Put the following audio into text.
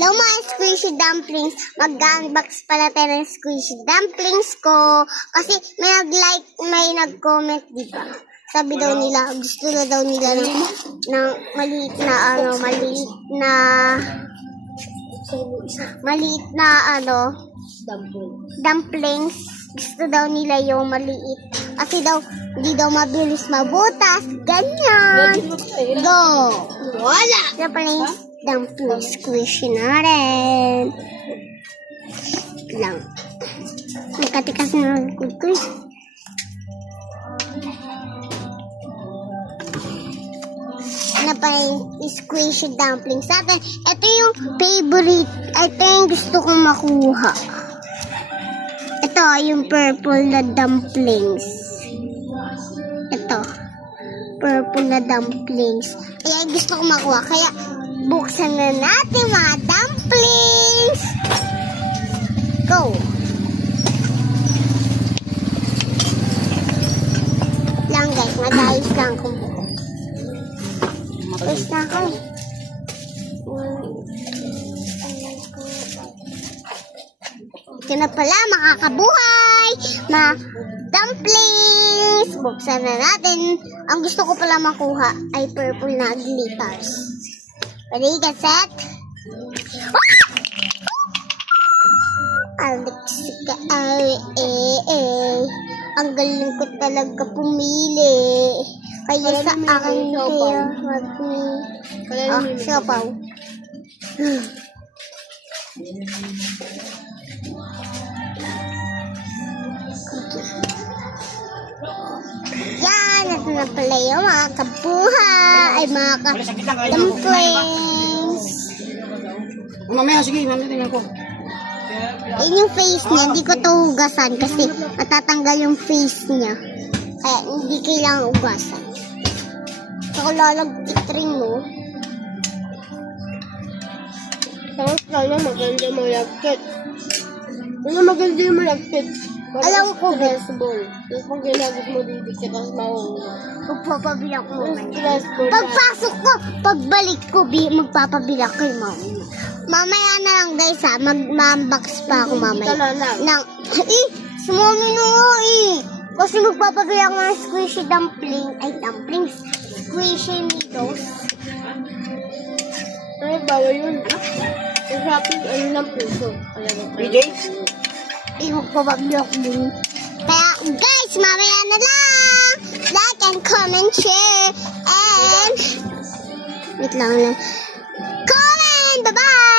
Hello mga squishy dumplings. Mag-unbox pala tayo ng squishy dumplings ko. Kasi may nag-comment, di ba? Sabi daw nila, gusto na daw nila ng maliit na dumplings. Gusto daw nila yung maliit. Kasi daw, hindi daw mabilis mabutas. Ganyan. Go! Wala! Kaya pala yung dumpling squishy na rin. Lang. Magkatikas na nagkod ko eh. Ano pa yung squishy dumplings sa atin? Ito yung favorite. Ito yung gusto kong makuha. Ito yung purple na dumplings. Ito. Purple na dumplings. Kaya gusto kong makuha. Kaya buksan na natin mga dumplings. Go! Lang guys, mag-ayos lang kung buko. Ayos na ako. Ito na pala, makakabuhay! Mga dumplings! Buksan na natin. Ang gusto ko pala makuha ay purple na glitters. Ready, get set? Alexika, ang galing ko talaga pumili. Kaya sa akin kaya siopaw. Yan, ito na pala yung mga kabuhay, ay mga dumplings. Mamaya, sige, mamaya tingnan ko. Yun yung face niya, hindi ko to hugasan kasi matatanggal yung face niya. Kaya hindi kailangan hugasan. Saka lalagkit rin mo. Sana maganda yung malagkit. Maganda yung malagkit. Alam ko, Stressful. Tapos pag ginagos mo didikit, tapos mahuhulog. magpapabilak mo. Stressful. Pagpasok ko, pagbalik ko, magpapabilak kay mami. Mamaya na lang guys ha, mag-unbox pa ako mamaya. Si mami na nga Kasi magpapabilak ng squishy dumplings. Squishy noodles. Ay, bawal yun. Yung shopping, lang puso. PJ? Magpapabilak din. Kaya guys, mamaya na lang. Like and comment, share, and wait lang. Comment! Bye-bye!